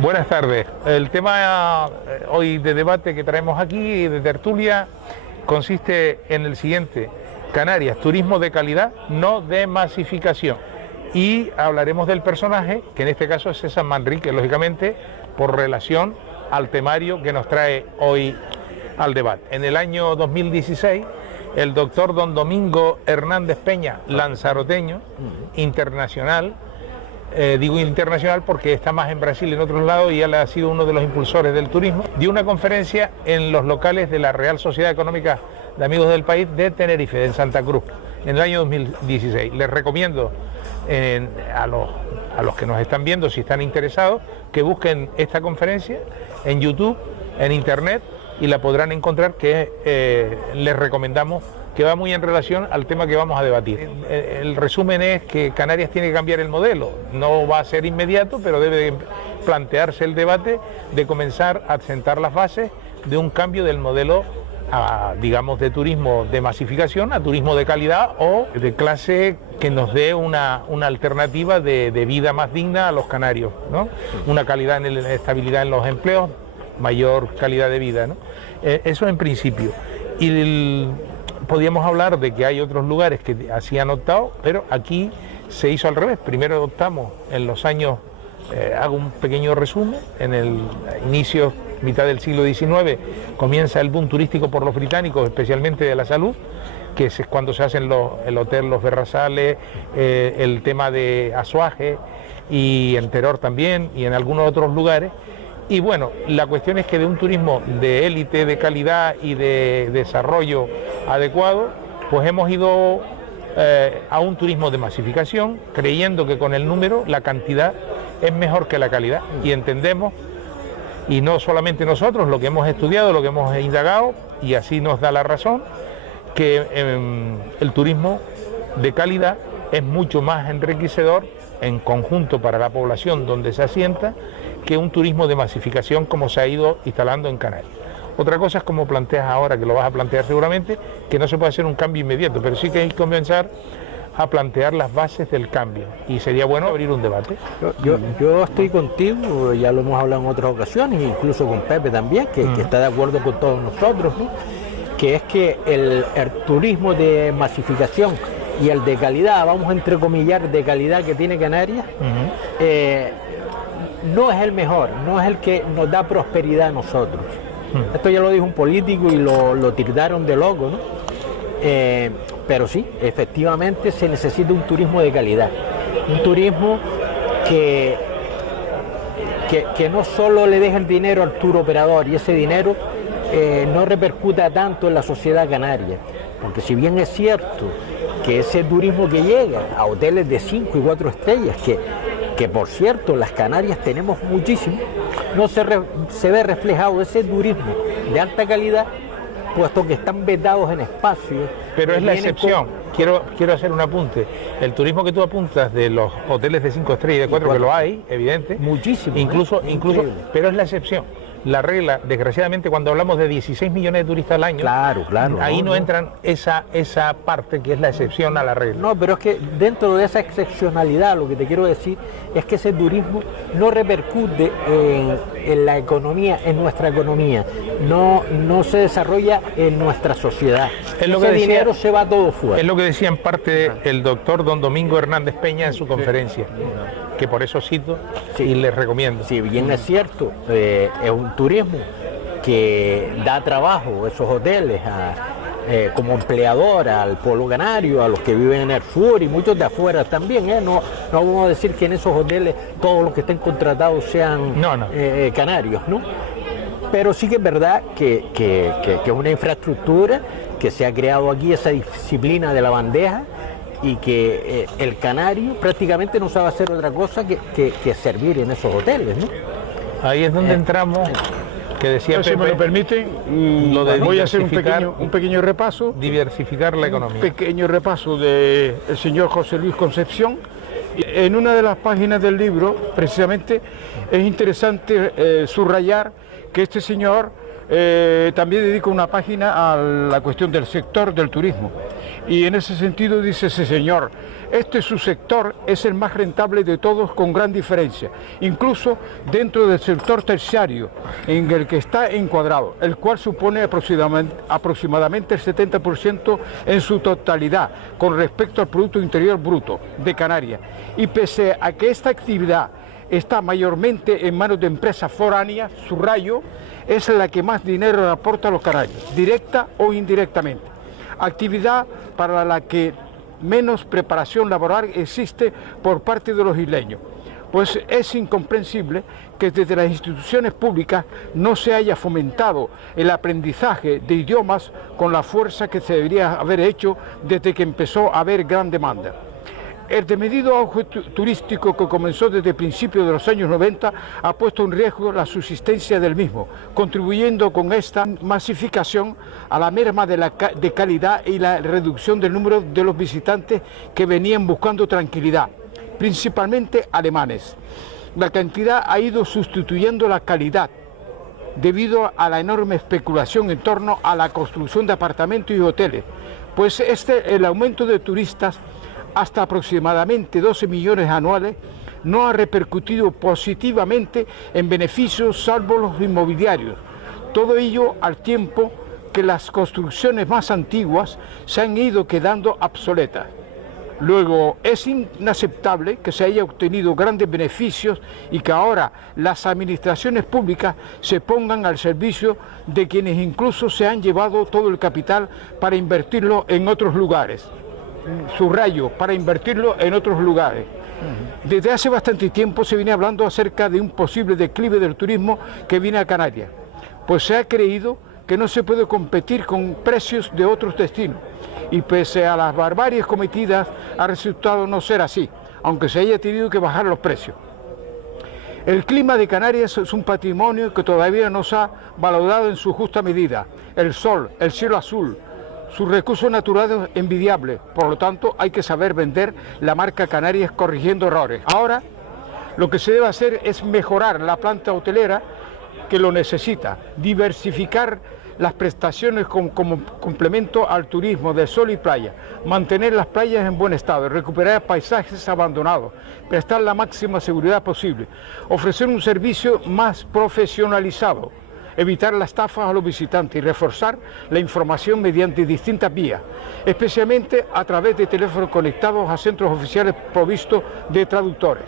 Buenas tardes. El tema hoy de debate que traemos aquí, de tertulia, consiste en el siguiente: Canarias, turismo de calidad, no de masificación. Y hablaremos del personaje, que en este caso es César Manrique, lógicamente, por relación al temario que nos trae hoy al debate. En el año 2016, el doctor don Domingo Hernández Peña, lanzaroteño, internacional, digo internacional porque está más en Brasil y en otros lados, y él ha sido uno de los impulsores del turismo, dio una conferencia en los locales de la Real Sociedad Económica de Amigos del País de Tenerife, en Santa Cruz, en el año 2016. Les recomiendo a los que nos están viendo, si están interesados, que busquen esta conferencia en YouTube, en Internet, y la podrán encontrar, que les recomendamos, que va muy en relación al tema que vamos a debatir. El resumen es que Canarias tiene que cambiar el modelo. No va a ser inmediato, pero debe plantearse el debate de comenzar a sentar las bases de un cambio del modelo, digamos, de turismo de masificación a turismo de calidad o de clase que nos dé una alternativa de vida más digna a los canarios, ¿no? Una calidad en la estabilidad en los empleos, mayor calidad de vida, ¿no? Eso en principio. Y podríamos hablar de que hay otros lugares que así han optado, pero aquí se hizo al revés. Primero optamos en los años, hago un pequeño resumen, en el inicio, mitad del siglo XIX, comienza el boom turístico por los británicos, especialmente de la salud, que es cuando se hacen el hotel Los Berrazales, el tema de Azuaje, y en Teror también, y en algunos otros lugares. Y bueno, la cuestión es que de un turismo de élite, de calidad y de desarrollo adecuado, pues hemos ido a un turismo de masificación, creyendo que con el número, la cantidad es mejor que la calidad. Y entendemos, y no solamente nosotros, lo que hemos estudiado, lo que hemos indagado, y así nos da la razón, que el turismo de calidad es mucho más enriquecedor en conjunto para la población donde se asienta, que un turismo de masificación como se ha ido instalando en Canarias. Otra cosa es, como planteas ahora, que lo vas a plantear seguramente, que no se puede hacer un cambio inmediato, pero sí que hay que comenzar a plantear las bases del cambio, y sería bueno abrir un debate. Yo estoy contigo, ya lo hemos hablado en otras ocasiones, incluso con Pepe también, que está de acuerdo con todos nosotros, ¿no? Que es que el turismo de masificación y el de calidad, vamos a entrecomillar, de calidad que tiene Canarias, no es el mejor, no es el que nos da prosperidad a nosotros. Esto ya lo dijo un político y lo tildaron de loco, ¿no? Pero sí, efectivamente se necesita un turismo de calidad, un turismo que no solo le deje el dinero al tour operador y ese dinero no repercuta tanto en la sociedad canaria, porque si bien es cierto que ese turismo que llega a hoteles de 5 y 4 estrellas, que por cierto las Canarias tenemos muchísimo, no se ve reflejado ese turismo de alta calidad, puesto que están vetados en espacios. Pero es la excepción. Quiero hacer un apunte. El turismo que tú apuntas de los hoteles de 5 estrellas y de 4, que lo hay, evidente, muchísimo, incluso, pero es la excepción. La regla, desgraciadamente, cuando hablamos de 16 millones de turistas al año, claro, ahí no entran esa parte que es la excepción a la regla. No, pero es que dentro de esa excepcionalidad, lo que te quiero decir es que ese turismo no repercute en la economía, en nuestra economía, no se desarrolla en nuestra sociedad. Ese dinero se va todo fuera. Es lo que decía en parte el doctor don Domingo Hernández Peña en su conferencia, que por eso cito y les recomiendo. Si bien es cierto, es un turismo que da trabajo, esos hoteles, como empleador al pueblo canario, a los que viven en el sur y muchos de afuera también, no vamos a decir que en esos hoteles todos los que estén contratados sean canarios, ¿no? Pero sí que es verdad que es una infraestructura que se ha creado aquí, esa disciplina de la bandeja, y que el canario prácticamente no sabe hacer otra cosa que servir en esos hoteles, ¿no? Ahí es donde entramos, que decía Pepe, si me lo permiten, voy a hacer un pequeño repaso. Diversificar la economía. Un pequeño repaso del señor José Luis Concepción. En una de las páginas del libro, precisamente, es interesante subrayar que este señor también dedico una página a la cuestión del sector del turismo. Y en ese sentido dice ese señor, este subsector es el más rentable de todos con gran diferencia, incluso dentro del sector terciario en el que está encuadrado, el cual supone aproximadamente el 70% en su totalidad con respecto al Producto Interior Bruto de Canarias. Y pese a que esta actividad está mayormente en manos de empresas foráneas, subrayo, es la que más dinero aporta a los canarios, directa o indirectamente. Actividad para la que menos preparación laboral existe por parte de los isleños, pues es incomprensible que desde las instituciones públicas no se haya fomentado el aprendizaje de idiomas con la fuerza que se debería haber hecho desde que empezó a haber gran demanda. El desmedido auge turístico que comenzó desde principios de los años 90 ha puesto en riesgo la subsistencia del mismo, contribuyendo con esta masificación a la merma de calidad y la reducción del número de los visitantes que venían buscando tranquilidad, principalmente alemanes. La cantidad ha ido sustituyendo la calidad debido a la enorme especulación en torno a la construcción de apartamentos y hoteles, pues el aumento de turistas hasta aproximadamente 12 millones anuales, no ha repercutido positivamente en beneficios salvo los inmobiliarios. Todo ello al tiempo que las construcciones más antiguas se han ido quedando obsoletas. Luego, es inaceptable que se haya obtenido grandes beneficios y que ahora las administraciones públicas se pongan al servicio de quienes incluso se han llevado todo el capital para invertirlo en otros lugares. Subrayo, para invertirlo en otros lugares. Desde hace bastante tiempo se viene hablando acerca de un posible declive del turismo que viene a Canarias, pues se ha creído que no se puede competir con precios de otros destinos, y pese a las barbaries cometidas ha resultado no ser así, aunque se haya tenido que bajar los precios. El clima de Canarias es un patrimonio que todavía no se ha valorado en su justa medida. El sol, el cielo azul, sus recursos naturales envidiables, por lo tanto hay que saber vender la marca Canarias corrigiendo errores. Ahora lo que se debe hacer es mejorar la planta hotelera que lo necesita, diversificar las prestaciones como complemento al turismo de sol y playa, mantener las playas en buen estado, recuperar paisajes abandonados, prestar la máxima seguridad posible, ofrecer un servicio más profesionalizado, evitar la estafa a los visitantes y reforzar la información mediante distintas vías, especialmente a través de teléfonos conectados a centros oficiales provistos de traductores.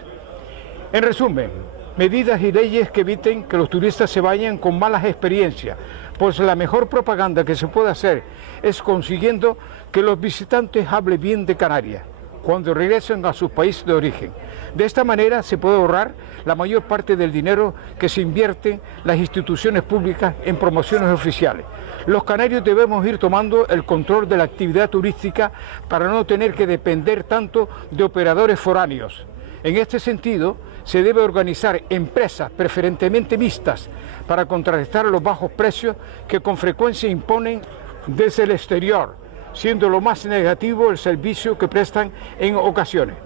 En resumen, medidas y leyes que eviten que los turistas se vayan con malas experiencias, pues la mejor propaganda que se puede hacer es consiguiendo que los visitantes hablen bien de Canarias cuando regresen a sus países de origen. De esta manera se puede ahorrar la mayor parte del dinero que se invierte las instituciones públicas en promociones oficiales. Los canarios debemos ir tomando el control de la actividad turística para no tener que depender tanto de operadores foráneos. En este sentido, se debe organizar empresas preferentemente mixtas para contrarrestar los bajos precios que con frecuencia imponen desde el exterior, siendo lo más negativo el servicio que prestan en ocasiones.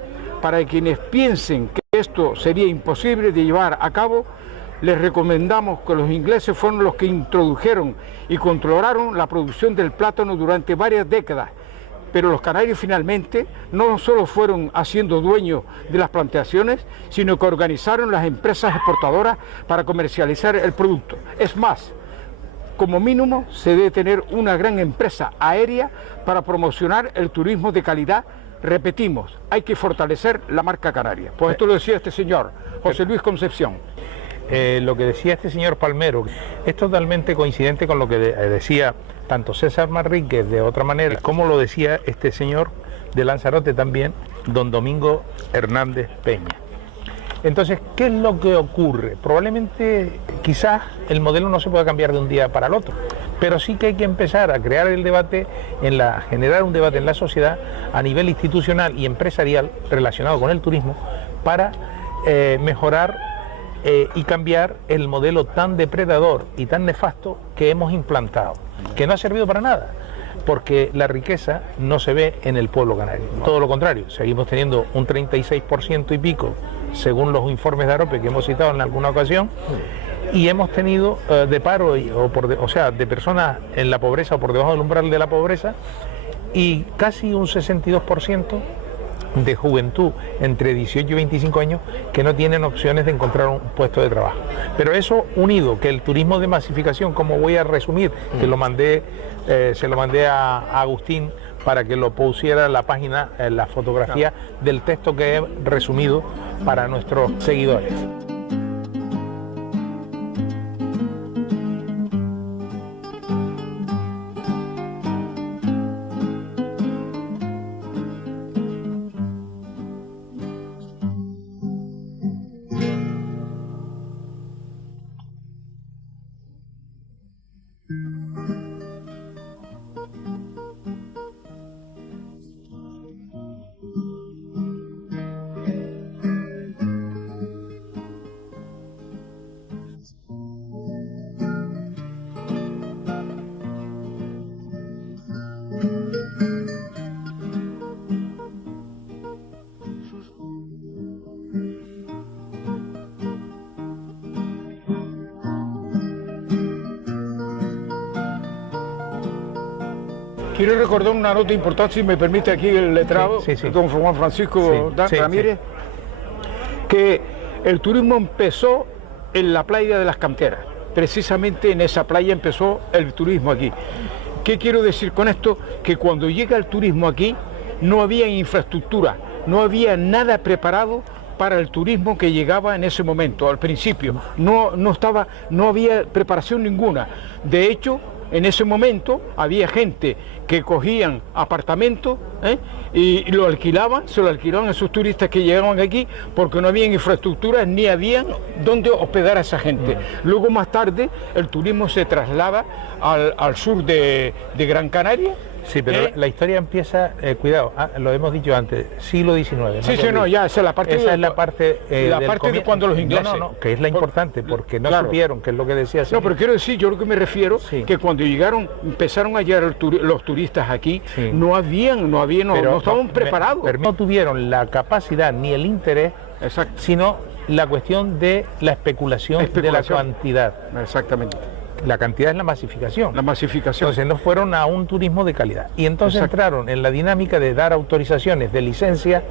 Para quienes piensen que esto sería imposible de llevar a cabo, les recomendamos que los ingleses fueron los que introdujeron y controlaron la producción del plátano durante varias décadas, pero los canarios finalmente no solo fueron haciendo dueños de las plantaciones, sino que organizaron las empresas exportadoras para comercializar el producto. Es más, como mínimo se debe tener una gran empresa aérea para promocionar el turismo de calidad. Repetimos, hay que fortalecer la marca Canaria. Pues esto lo decía este señor, José Luis Concepción. Lo que decía este señor Palmero es totalmente coincidente con lo que decía tanto César Manríquez de otra manera, como lo decía este señor de Lanzarote también, don Domingo Hernández Peña. Entonces, ¿qué es lo que ocurre? Probablemente, quizás, el modelo no se pueda cambiar de un día para el otro, pero sí que hay que empezar a crear el debate, generar un debate en la sociedad a nivel institucional y empresarial relacionado con el turismo para mejorar y cambiar el modelo tan depredador y tan nefasto que hemos implantado, que no ha servido para nada, porque la riqueza no se ve en el pueblo canario, todo lo contrario, seguimos teniendo un 36% y pico, según los informes de AROPE que hemos citado en alguna ocasión, y hemos tenido de paro, o sea, de personas en la pobreza o por debajo del umbral de la pobreza, y casi un 62% de juventud entre 18 y 25 años que no tienen opciones de encontrar un puesto de trabajo. Pero eso unido, que el turismo de masificación, como voy a resumir, que lo mandé, se lo mandé a Agustín para que lo pusiera en la página, en la fotografía del texto que he resumido para nuestros seguidores. Quiero recordar una nota importante, si me permite aquí el letrado, don Juan Francisco Ramírez, que el turismo empezó en la playa de las Canteras. Precisamente en esa playa empezó el turismo aquí. ¿Qué quiero decir con esto? Que cuando llega el turismo aquí no había infraestructura, no había nada preparado para el turismo que llegaba en ese momento, al principio. No había preparación ninguna. De hecho, en ese momento había gente que cogían apartamentos y lo alquilaban, se lo alquilaban a esos turistas que llegaban aquí porque no había infraestructuras ni habían dónde hospedar a esa gente. Luego más tarde el turismo se traslada al sur de Gran Canaria. Sí, pero la historia empieza, cuidado, lo hemos dicho antes, siglo XIX. Ya, esa es la parte, de cuando los ingleses. No, que es la importante, porque no supieron, que es lo que decía. No, pero quiero decir, yo lo que me refiero, que cuando empezaron a llegar los turistas aquí, no estaban preparados. No tuvieron la capacidad ni el interés, sino la cuestión de la especulación de la cantidad. Exactamente. La cantidad es la masificación. La masificación. Entonces no fueron a un turismo de calidad. Y entonces entraron en la dinámica de dar autorizaciones de licencia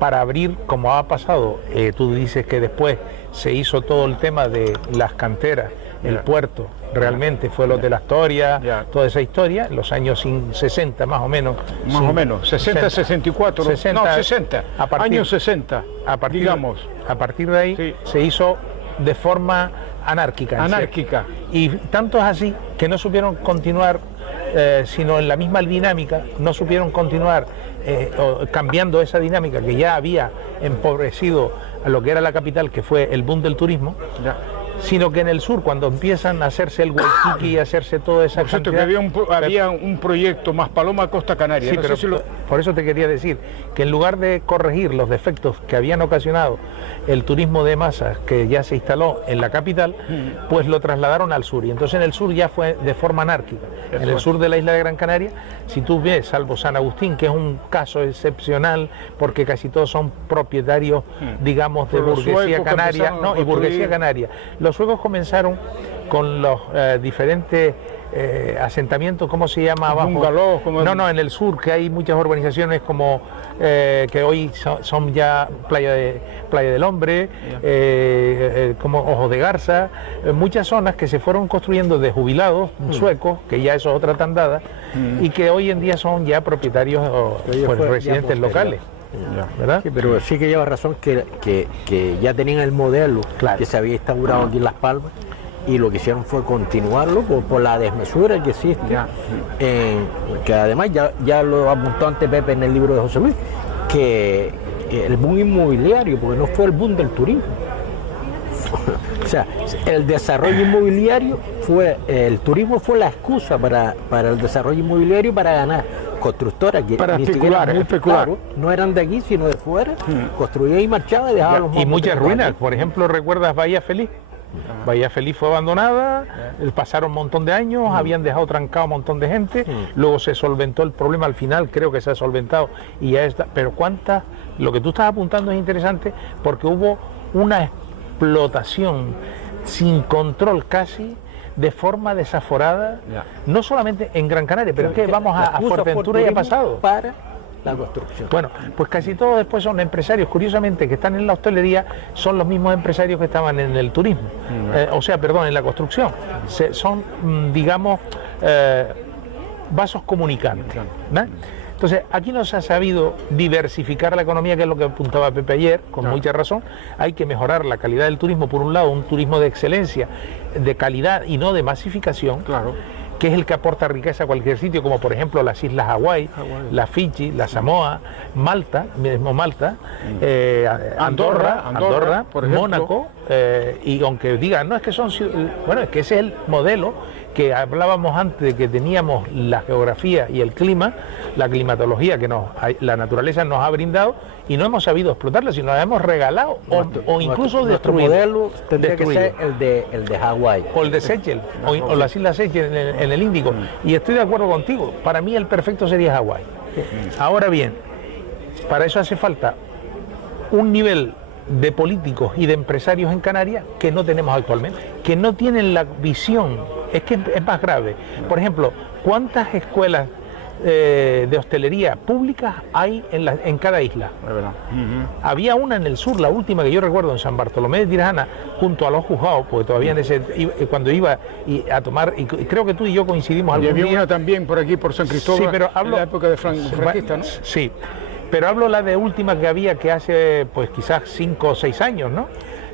para abrir, como ha pasado, tú dices que después se hizo todo el tema de las canteras, el puerto, realmente fue lo de la Astoria, toda esa historia, en los años 60 más o menos. 60, 64, 60, años 60, digamos. A partir de ahí se hizo de forma anárquica. Y tanto es así que no supieron continuar, sino en la misma dinámica, no supieron continuar cambiando esa dinámica que ya había empobrecido a lo que era la capital, que fue el boom del turismo. Sino que en el sur, cuando empiezan a hacerse el Waikiki y a hacerse toda esa cantidad... que había un proyecto más Paloma Costa Canaria. Sí, pero por eso te quería decir que en lugar de corregir los defectos que habían ocasionado el turismo de masas que ya se instaló en la capital, pues lo trasladaron al sur. Y entonces en el sur ya fue de forma anárquica. En el sur de la isla de Gran Canaria, si tú ves, salvo San Agustín, que es un caso excepcional, porque casi todos son propietarios, digamos, de burguesía canaria, y burguesía canaria. Los suecos comenzaron con los diferentes asentamientos, ¿cómo se llama abajo? Bungalows, en el sur, que hay muchas urbanizaciones como que hoy son ya Playa del Hombre, como Ojos de Garza, muchas zonas que se fueron construyendo de jubilados suecos, que ya eso es otra tandada, y que hoy en día son ya propietarios residentes locales. ¿Verdad? Sí, pero sí que lleva razón que ya tenían el modelo que se había instaurado aquí en Las Palmas, y lo que hicieron fue continuarlo por la desmesura que existe, que además ya lo apuntó antes Pepe en el libro de José Luis, que el boom inmobiliario, porque no fue el boom del turismo. O sea, el desarrollo inmobiliario el turismo fue la excusa para el desarrollo inmobiliario, para ganar. Constructoras que para ni especular, no eran de aquí sino de fuera, construían y marchaban y dejaban los y muchas ruinas. Por ejemplo, ¿recuerdas Bahía Feliz? Bahía Feliz fue abandonada, pasaron un montón de años, habían dejado trancado un montón de gente, luego se solventó el problema, al final creo que se ha solventado y ya está. Pero lo que tú estás apuntando es interesante, porque hubo una explotación sin control casi, de forma desaforada, no solamente en Gran Canaria, pero es que vamos a Fuerteventura y ha pasado. Para la construcción. Bueno, pues casi todos después son empresarios, curiosamente, que están en la hostelería, son los mismos empresarios que estaban en el turismo, en la construcción. Son, digamos, vasos comunicantes, ¿no? Entonces, aquí no se ha sabido diversificar la economía, que es lo que apuntaba Pepe ayer, con mucha razón. Hay que mejorar la calidad del turismo, por un lado, un turismo de excelencia, de calidad y no de masificación, que es el que aporta riqueza a cualquier sitio, como por ejemplo las islas Hawái, las Fiji, la Samoa, Malta, Andorra, por ejemplo, Mónaco, y aunque digan, no, es que son, bueno, es que ese es el modelo que hablábamos antes, de que teníamos la geografía y el clima, la climatología que la naturaleza nos ha brindado, y no hemos sabido explotarla, sino la hemos regalado o incluso nuestro destruido. Modelo tendría que ser el de Hawái. O el de Seychelles, o las islas Seychelles en el Índico. Y estoy de acuerdo contigo, para mí el perfecto sería Hawái. Ahora bien, para eso hace falta un nivel de políticos y de empresarios en Canarias que no tenemos actualmente, que no tienen la visión. Es que es más grave. Por ejemplo, ¿cuántas escuelas de hostelería públicas hay en cada isla? Había una en el sur, la última que yo recuerdo, en San Bartolomé de Tirajana, junto a los juzgados, porque todavía cuando iba a tomar, y creo que tú y yo coincidimos algún día. Y había una también por aquí, por San Cristóbal, sí, pero en la época de franquista, ¿no? Sí, pero hablo la de última que había, que hace pues quizás 5 o 6 años, ¿no?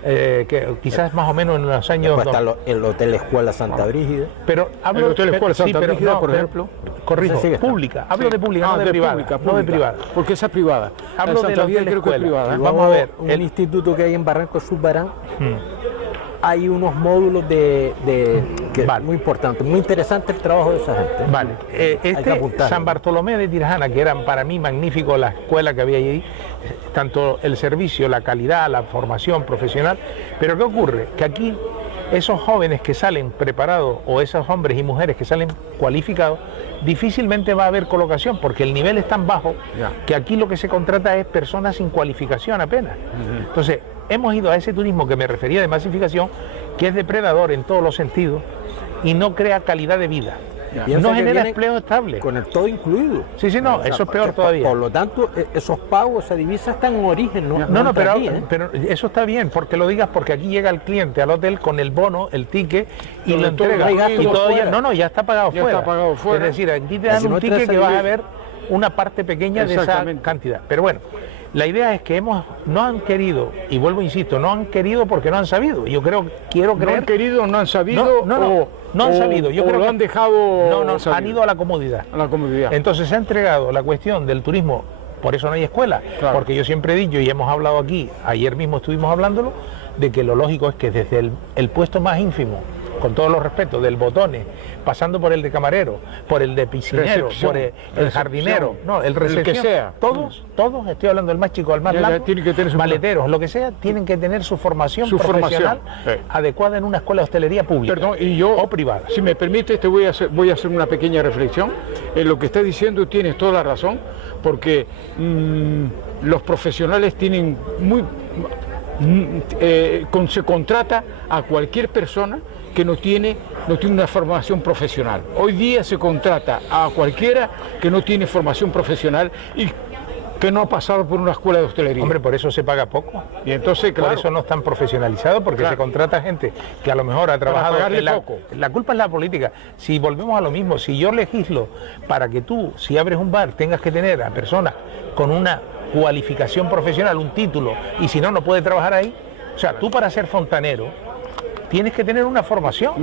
Que quizás más o menos en los años... Está el Hotel Escuela Santa Brígida. Pero hablo el Hotel Escuela Santa Brígida, por ejemplo. Corrijo, pública. Hablo de pública, no de privada. No de privada. Porque esa es privada. Hablo de la creo que es privada. Vamos a ver, el instituto que hay en Barranco Subbarán, hay unos módulos muy importantes, muy interesante el trabajo de esa gente. Vale, San Bartolomé de Tirajana, que eran para mí magnífico la escuela que había allí, tanto el servicio, la calidad, la formación profesional, pero ¿qué ocurre? Que aquí esos jóvenes que salen preparados, o esos hombres y mujeres que salen cualificados, difícilmente va a haber colocación, porque el nivel es tan bajo que aquí lo que se contrata es personas sin cualificación apenas. Entonces, hemos ido a ese turismo que me refería de masificación, que es depredador en todos los sentidos y no crea calidad de vida. No genera empleo estable. Con el todo incluido. Sí, no, eso es peor todavía. Por lo tanto, esos pagos, esa divisa están en origen, ¿no? Pero eso está bien, porque lo digas, porque aquí llega el cliente al hotel con el bono, el ticket, y lo entrega. Y todavía, ya está pagado fuera. Es decir, aquí te dan un ticket que vas a ver una parte pequeña de esa cantidad. Pero bueno, la idea es que no han querido, y vuelvo, insisto, no han querido porque no han sabido. Yo quiero creer... No han querido, no han sabido, no han sabido. Yo creo que han dejado... Han ido a la comodidad. Entonces se ha entregado la cuestión del turismo, por eso no hay escuela, porque yo siempre he dicho, y hemos hablado aquí, ayer mismo estuvimos hablándolo, de que lo lógico es que desde el puesto más ínfimo, con todos los respetos, del botones, pasando por el de camarero, por el de piscinero, por el jardinero, el recepción, que sea. Todos, estoy hablando del más chico al más largo, maleteros, lo que sea, tienen que tener su formación profesional adecuada en una escuela de hostelería pública o privada. Si me permites, voy a hacer una pequeña reflexión. En lo que estás diciendo tienes toda la razón, porque los profesionales tienen se contrata a cualquier persona que no tiene una formación profesional. Hoy día se contrata a cualquiera que no tiene formación profesional y que no ha pasado por una escuela de hostelería. Hombre, por eso se paga poco. Y entonces, por eso no están profesionalizados, porque se contrata gente que a lo mejor ha trabajado poco. La culpa es la política. Si volvemos a lo mismo, si yo legislo para que tú, si abres un bar, tengas que tener a personas con una cualificación profesional, un título, y si no, no puede trabajar ahí. O sea, tú para ser fontanero tienes que tener una formación.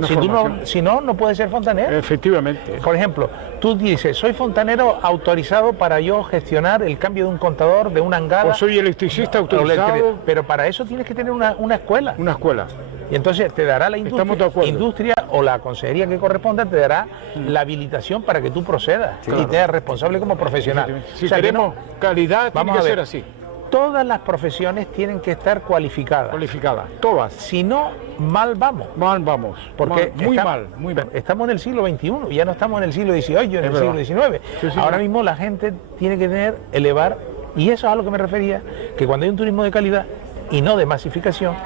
Si no, no puedes ser fontanero. Efectivamente. Por ejemplo, tú dices, soy fontanero autorizado para yo gestionar el cambio de un contador, de una angada. O soy electricista autorizado. Pero para eso tienes que tener una escuela. Una escuela. Y entonces te dará la industria o la consejería que corresponda, te dará la habilitación para que tú procedas y te hagas responsable como profesional. Si queremos calidad, tiene que ser así. Todas las profesiones tienen que estar cualificadas. Todas. Si no, mal vamos. Porque muy mal. Estamos en el siglo XXI, ya no estamos en el siglo XVIII, en el siglo XIX. Ahora mismo la gente tiene que elevar, y eso es a lo que me refería, que cuando hay un turismo de calidad y no de masificación,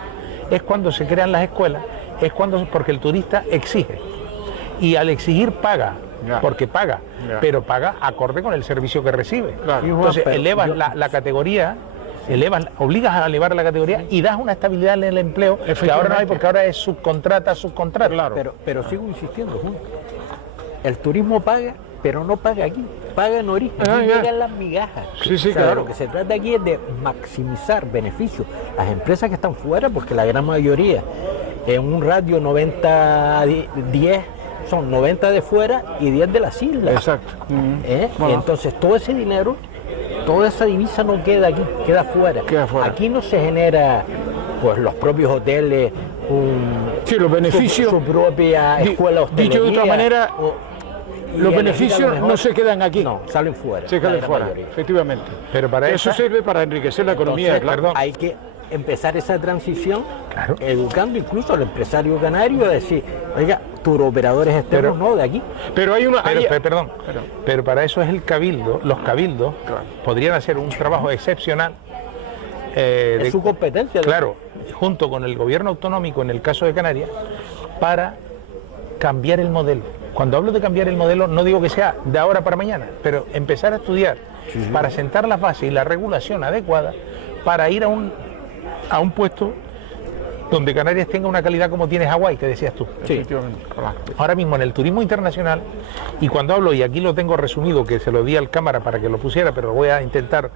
es cuando se crean las escuelas es porque el turista exige. Y al exigir paga, porque paga, pero paga acorde con el servicio que recibe. Claro. Entonces elevas la categoría, obligas a elevar la categoría y das una estabilidad en el empleo que ahora no hay, porque ahora es subcontrata. Claro. Pero sigo insistiendo, Juan. El turismo paga, pero no paga aquí, paga en origen, aquí llegan las migajas. Sí, O sea, claro. Lo que se trata aquí es de maximizar beneficios. Las empresas que están fuera, porque la gran mayoría, en un radio 90-10, son 90 de fuera y 10 de las islas. Exacto. Y entonces todo ese dinero, toda esa divisa no queda aquí, queda fuera. Aquí no se genera, pues, los propios hoteles, los beneficios, su propia escuela hostelería. Dicho de otra manera, los beneficios no se quedan aquí. No, salen fuera. Se quedan fuera, efectivamente. Pero para eso sirve para enriquecer la economía. Entonces, claro. hay que empezar esa transición, educando incluso al empresario canario a decir, oiga, turoperadores externos no de aquí. Pero hay una... Pero para eso es el cabildo, los cabildos podrían hacer un trabajo excepcional. Es su competencia. Claro, junto con el gobierno autonómico en el caso de Canarias, para cambiar el modelo. Cuando hablo de cambiar el modelo, no digo que sea de ahora para mañana, pero empezar a estudiar para sentar las bases y la regulación adecuada para ir a un puesto donde Canarias tenga una calidad como tiene Hawái, que decías tú. Sí. Ahora mismo en el turismo internacional, y cuando hablo, y aquí lo tengo resumido, que se lo di al cámara para que lo pusiera, pero lo voy a intentar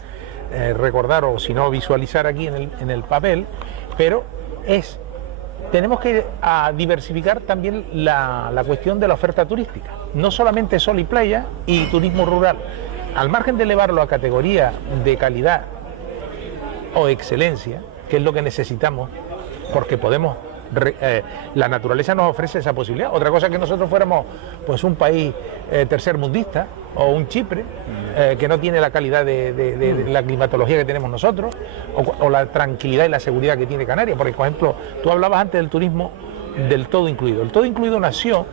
recordar o si no visualizar aquí en el papel, pero tenemos que diversificar también la cuestión de la oferta turística, no solamente sol y playa y turismo rural. Al margen de elevarlo a categoría de calidad o excelencia, que es lo que necesitamos, porque podemos, la naturaleza nos ofrece esa posibilidad. Otra cosa es que nosotros fuéramos pues un país tercermundista o un Chipre que no tiene la calidad de la climatología que tenemos nosotros o la tranquilidad y la seguridad que tiene Canarias. Porque, por ejemplo, tú hablabas antes del turismo del todo incluido. El todo incluido nació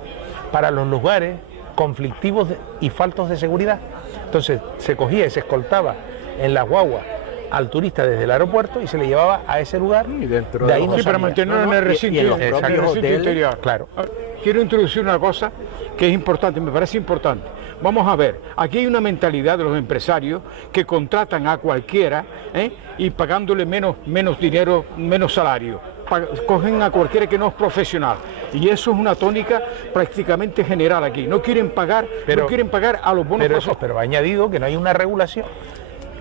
para los lugares conflictivos y faltos de seguridad. Entonces se cogía y se escoltaba en las guaguas al turista desde el aeropuerto y se le llevaba a ese lugar y dentro de ahí no para mantenerlo en el recinto, interior. Claro. Quiero introducir una cosa que es importante, me parece importante. Vamos a ver, aquí hay una mentalidad de los empresarios que contratan a cualquiera y pagándole menos dinero, menos salario. Cogen a cualquiera que no es profesional. Y eso es una tónica prácticamente general aquí. No quieren pagar a los bonos profesionales. Pero ha añadido que no hay una regulación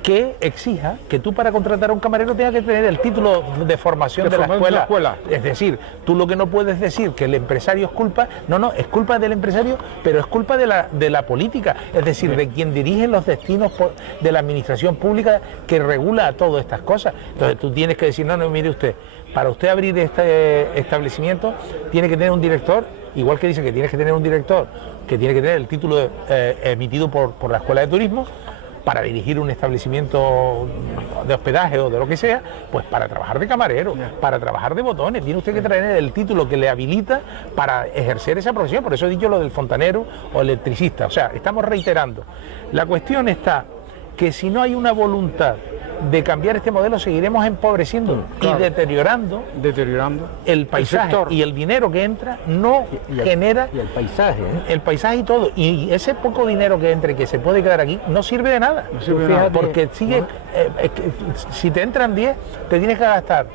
que exija que tú para contratar a un camarero tengas que tener el título de formación de la escuela. Es decir, tú lo que no puedes decir que el empresario es culpa, no, es culpa del empresario, pero es culpa de la política, es decir, de quien dirige los destinos de la administración pública que regula todas estas cosas. Entonces tú tienes que decir, no, mire usted, para usted abrir este establecimiento tiene que tener un director, igual que dice que tienes que tener un director, que tiene que tener el título emitido por la Escuela de Turismo, para dirigir un establecimiento de hospedaje o de lo que sea, pues para trabajar de camarero, para trabajar de botones, tiene usted que traer el título que le habilita para ejercer esa profesión. Por eso he dicho lo del fontanero o electricista. O sea, estamos reiterando. La cuestión está que si no hay una voluntad de cambiar este modelo, seguiremos empobreciendo y deteriorando el paisaje, y el dinero que entra no genera y el paisaje y todo, y ese poco dinero que entre que se puede quedar aquí no sirve de nada, porque sigue si te entran 10 te tienes que gastar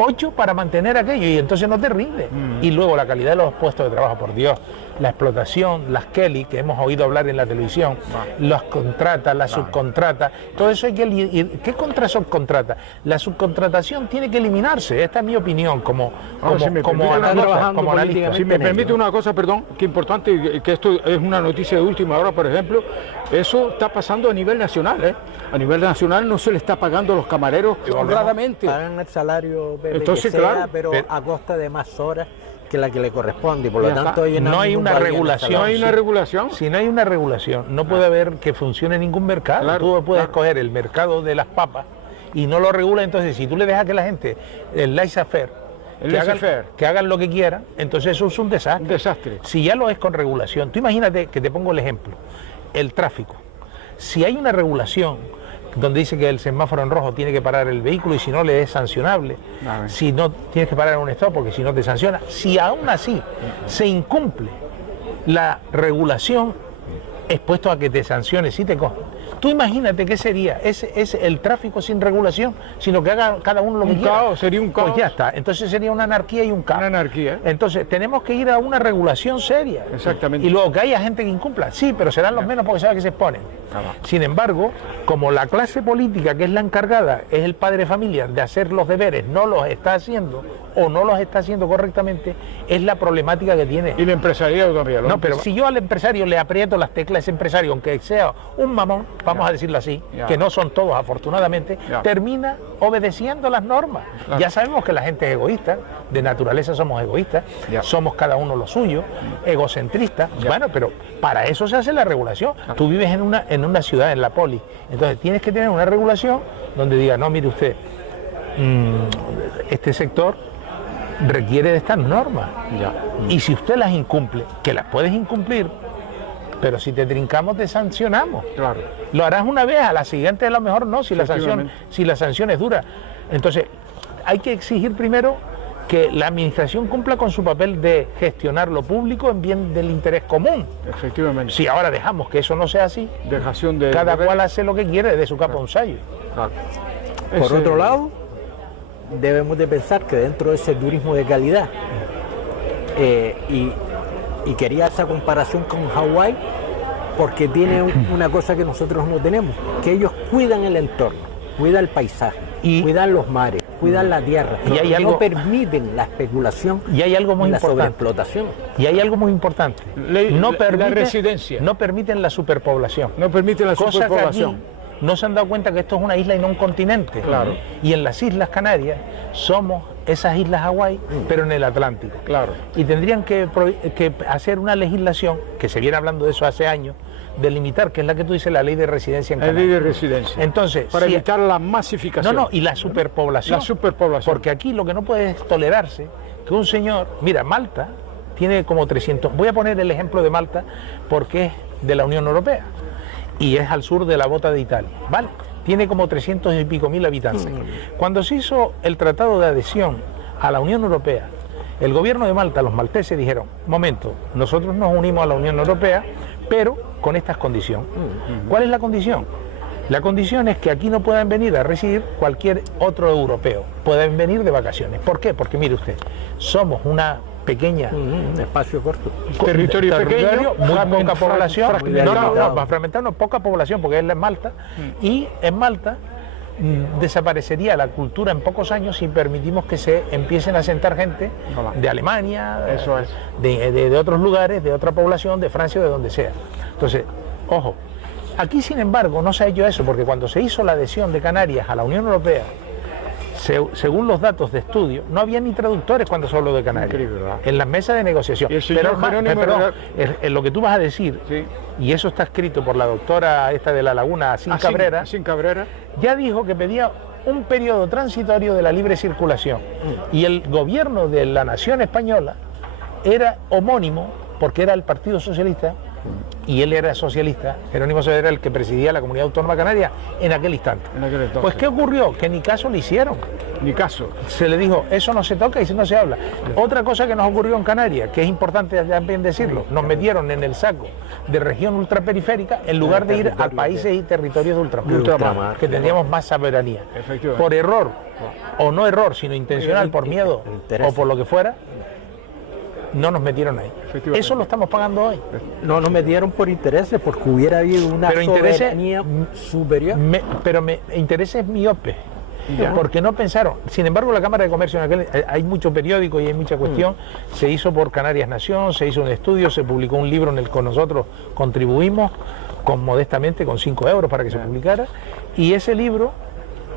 8 para mantener aquello y entonces no te rinde. Y luego la calidad de los puestos de trabajo, por Dios, la explotación, las Kelly, que hemos oído hablar en la televisión, las contratas, las subcontratas, todo eso hay que ir. ¿Qué subcontrata? La subcontratación tiene que eliminarse, esta es mi opinión como analista. Si me permite una cosa, perdón, que importante, que esto es una noticia de última hora, por ejemplo, eso está pasando a nivel nacional, A nivel nacional no se le está pagando a los camareros honradamente. Pagan el salario entonces, que sea, pero a costa de más horas que la que le corresponde, y por lo tanto no hay una regulación. No hay una regulación. Si no hay una regulación, no puede haber que funcione ningún mercado. Tú puedes coger el mercado de las papas y no lo regula. Entonces, si tú le dejas que la gente, el laissez-faire, que hagan lo que quieran, entonces eso es un desastre. Un desastre. Si ya lo es con regulación, tú imagínate que te pongo el ejemplo, el tráfico. Si hay una regulación donde dice que el semáforo en rojo tiene que parar el vehículo y si no le es sancionable, si no tienes que parar en un stop porque si no te sanciona, si aún así se incumple la regulación, expuesto a que te sancione si te cogen. Tú imagínate qué sería, es el tráfico sin regulación, sino que haga cada uno lo que quiera. Caos, sería un caos. Pues ya está, entonces sería una anarquía y un caos. Una anarquía. Entonces tenemos que ir a una regulación seria. Exactamente. Y luego que haya gente que incumpla, sí, pero serán los menos porque saben que se exponen. Sin embargo, como la clase política que es la encargada, es el padre de familia de hacer los deberes, no los está haciendo o no los está haciendo correctamente, es la problemática que tiene. Y el empresariado también. No, pero si yo al empresario le aprieto las teclas, ese empresario, aunque sea un mamón, vamos a decirlo así, que no son todos afortunadamente, termina obedeciendo las normas. Ya sabemos que la gente es egoísta, de naturaleza somos egoístas, somos cada uno lo suyo, egocentristas, bueno, pero para eso se hace la regulación. Tú vives en una ciudad, en la poli, entonces tienes que tener una regulación donde diga, no, mire usted, este sector requiere de estas normas. Y si usted las incumple, que las puedes incumplir, pero si te trincamos te sancionamos. Claro. Lo harás una vez, a la siguiente a lo mejor no, si la sanción es dura. Entonces, hay que exigir primero que la administración cumpla con su papel de gestionar lo público en bien del interés común. Efectivamente. Si ahora dejamos que eso no sea así, dejación de cada cual hace lo que quiere de su capa un sayo. Claro. Por otro lado, debemos de pensar que dentro de ese turismo de calidad, y quería esa comparación con Hawái, porque tiene una cosa que nosotros no tenemos, que ellos cuidan el entorno, cuidan el paisaje, cuidan los mares, cuidan la tierra, y hay algo, no permiten la especulación y hay algo muy y la importante, sobreexplotación. Y hay algo muy importante, la residencia. No permiten la superpoblación. No permiten la cosa superpoblación. Que aquí no se han dado cuenta que esto es una isla y no un continente. Claro. Y en las Islas Canarias somos esas islas Hawái, pero en el Atlántico. Claro. Y tendrían que hacer una legislación, que se viene hablando de eso hace años, de limitar, que es la que tú dices, la ley de residencia en Canarias. La ley de residencia. Entonces, para evitar la masificación. No, y la superpoblación. La superpoblación. Porque aquí lo que no puede es tolerarse que un señor, mira, Malta tiene como 300, voy a poner el ejemplo de Malta porque es de la Unión Europea y es al sur de la bota de Italia, ¿vale? Tiene como 300 y pico mil habitantes. Cuando se hizo el tratado de adhesión a la Unión Europea, el gobierno de Malta, los malteses dijeron, momento, nosotros nos unimos a la Unión Europea, pero con estas condiciones. ¿Cuál es la condición? La condición es que aquí no puedan venir a residir cualquier otro europeo, pueden venir de vacaciones. ¿Por qué? Porque mire usted, somos una pequeña, espacio corto, territorio pequeño, muy poca población, fragmentado. Poca población porque es la Malta, y en Malta desaparecería la cultura en pocos años si permitimos que se empiecen a asentar gente de Alemania, eso es, de otros lugares, de otra población, de Francia o de donde sea. Entonces, ojo, aquí sin embargo no se ha hecho eso, porque cuando se hizo la adhesión de Canarias a la Unión Europea, según los datos de estudio, no había ni traductores cuando se habló de Canarias. Increíble, ¿verdad? En las mesas de negociación. Pero lo que tú vas a decir, sí, y eso está escrito por la doctora esta de La Laguna, Asín Cabrera, ya dijo que pedía un periodo transitorio de la libre circulación. Y el gobierno de la nación española era homónimo, porque era el Partido Socialista, y él era socialista. Jerónimo Saavedra era el que presidía la Comunidad Autónoma Canaria en aquel instante. Pues ¿qué ocurrió? Que ni caso le hicieron. Ni caso. Se le dijo, eso no se toca y eso no se habla. Otra cosa que nos ocurrió en Canarias, que es importante también decirlo, nos metieron en el saco de región ultraperiférica en lugar de ir a países y territorios de ultramar, que tendríamos más soberanía. Por error, o no error, sino intencional, por miedo o por lo que fuera, no nos metieron ahí. Eso lo estamos pagando hoy. No nos metieron por intereses, porque hubiera habido una soberanía superior. Pero intereses miopes, porque no pensaron. Sin embargo, la Cámara de Comercio, hay mucho periódico y hay mucha cuestión, se hizo por Canarias Nación, se hizo un estudio, se publicó un libro en el que nosotros contribuimos modestamente con 5 euros para que se publicara, y ese libro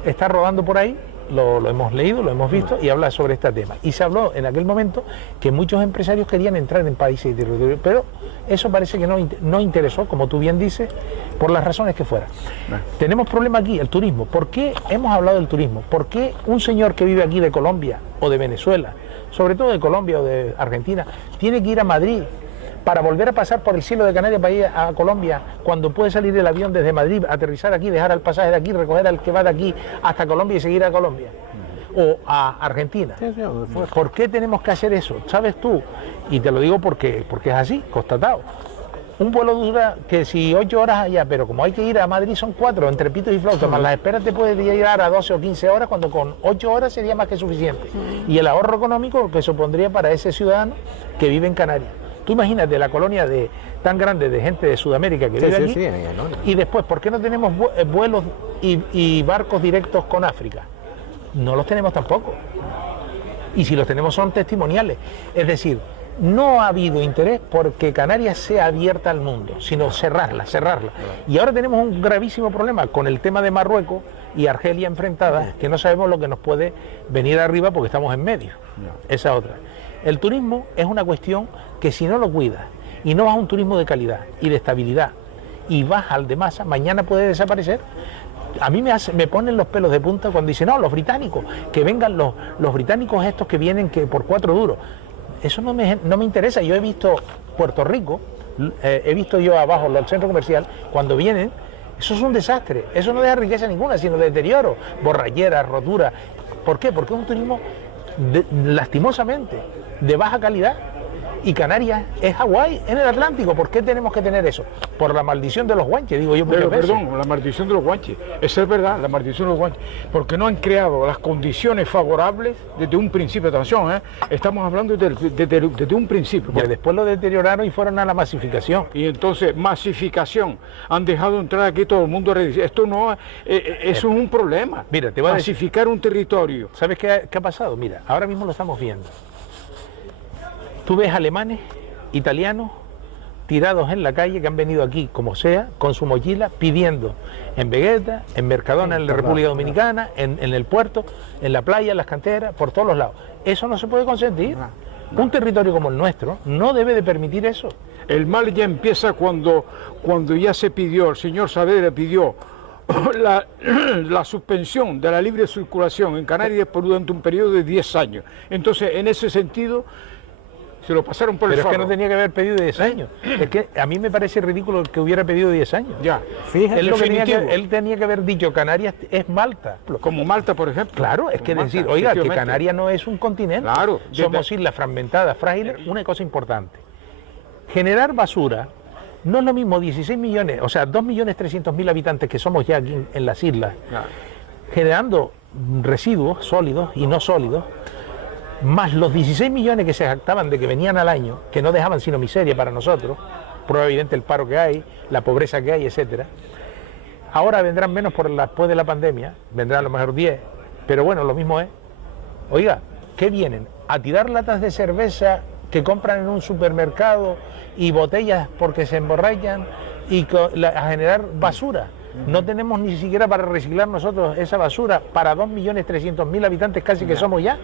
está rodando por ahí. Lo hemos leído, lo hemos visto y habla sobre este tema. Y se habló en aquel momento que muchos empresarios querían entrar en países y territorios, pero eso parece que no interesó, como tú bien dices, por las razones que fueran. Tenemos problema aquí, el turismo. ¿Por qué hemos hablado del turismo? ¿Por qué un señor que vive aquí de Colombia o de Venezuela, sobre todo de Colombia o de Argentina, tiene que ir a Madrid para volver a pasar por el cielo de Canarias para ir a Colombia, cuando puede salir el avión desde Madrid, aterrizar aquí, dejar el pasaje de aquí, recoger al que va de aquí hasta Colombia y seguir a Colombia, o a Argentina. ¿Por qué tenemos que hacer eso? ¿Sabes tú? Y te lo digo porque es así, constatado. Un vuelo dura que si 8 horas allá, pero como hay que ir a Madrid son 4, entre pitos y flautas, más las esperas te puede llegar a 12 o 15 horas, cuando con 8 horas sería más que suficiente. Y el ahorro económico que supondría para ese ciudadano que vive en Canarias. Tú imagínate la colonia tan grande de gente de Sudamérica que vive aquí, y después, ¿por qué no tenemos vuelos y barcos directos con África? No los tenemos tampoco. Y si los tenemos son testimoniales. Es decir, no ha habido interés porque Canarias sea abierta al mundo, sino cerrarla. Y ahora tenemos un gravísimo problema con el tema de Marruecos y Argelia enfrentadas, que no sabemos lo que nos puede venir arriba porque estamos en medio. Esa otra. El turismo es una cuestión que si no lo cuidas y no vas a un turismo de calidad y de estabilidad y vas al de masa, mañana puede desaparecer. A mí me ponen los pelos de punta cuando dicen, no, los británicos, que vengan los británicos estos que vienen que por 4 duros. Eso no me interesa. Yo he visto Puerto Rico, he visto yo abajo el centro comercial, cuando vienen, eso es un desastre. Eso no deja riqueza ninguna, sino deterioro, borracheras, roturas. ¿Por qué? Porque es un turismo lastimosamente de baja calidad. Y Canarias es Hawái en el Atlántico. ¿Por qué tenemos que tener eso? Por la maldición de los guanches, digo yo muchas veces. Perdón, la maldición de los guanches. Esa es verdad, la maldición de los guanches. Porque no han creado las condiciones favorables desde un principio. Atención, estamos hablando desde un principio. Y después lo deterioraron y fueron a la masificación. Y entonces, masificación. Han dejado entrar aquí todo el mundo. Esto no eso es un problema. Mira, te voy a masificar un territorio. ¿Sabes qué ha pasado? Mira, ahora mismo lo estamos viendo. Tú ves alemanes, italianos, tirados en la calle, que han venido aquí, como sea, con su mochila, pidiendo en Vegueta, en Mercadona, en la República Dominicana, en el puerto, en la playa, en las canteras, por todos los lados. Eso no se puede consentir. Un territorio como el nuestro no debe de permitir eso. El mal ya empieza cuando ya se pidió, el señor Saavedra pidió la suspensión de la libre circulación en Canarias durante un periodo de 10 años. Entonces, en ese sentido, se lo pasaron por el Pero faro. es que no tenía que haber pedido 10 años. Es que a mí me parece ridículo que hubiera pedido 10 años. Ya, fíjate, él tenía que haber dicho, Canarias es Malta. Como Malta, por ejemplo. Claro, es que decir, oiga, que Canarias no es un continente. Claro. Somos islas fragmentadas, frágiles. Una cosa importante, generar basura no es lo mismo 16 millones, o sea, 2.300.000 habitantes que somos ya aquí en las islas, generando residuos sólidos y no sólidos, más los 16 millones que se jactaban de que venían al año, que no dejaban sino miseria para nosotros, prueba evidente el paro que hay, la pobreza que hay, etcétera. Ahora vendrán menos después de la pandemia, vendrán a lo mejor 10, pero bueno, lo mismo es. Oiga, ¿qué vienen? ¿A tirar latas de cerveza que compran en un supermercado y botellas porque se emborrachan y a generar basura? No tenemos ni siquiera para reciclar nosotros esa basura para 2.300.000 habitantes casi que somos ya.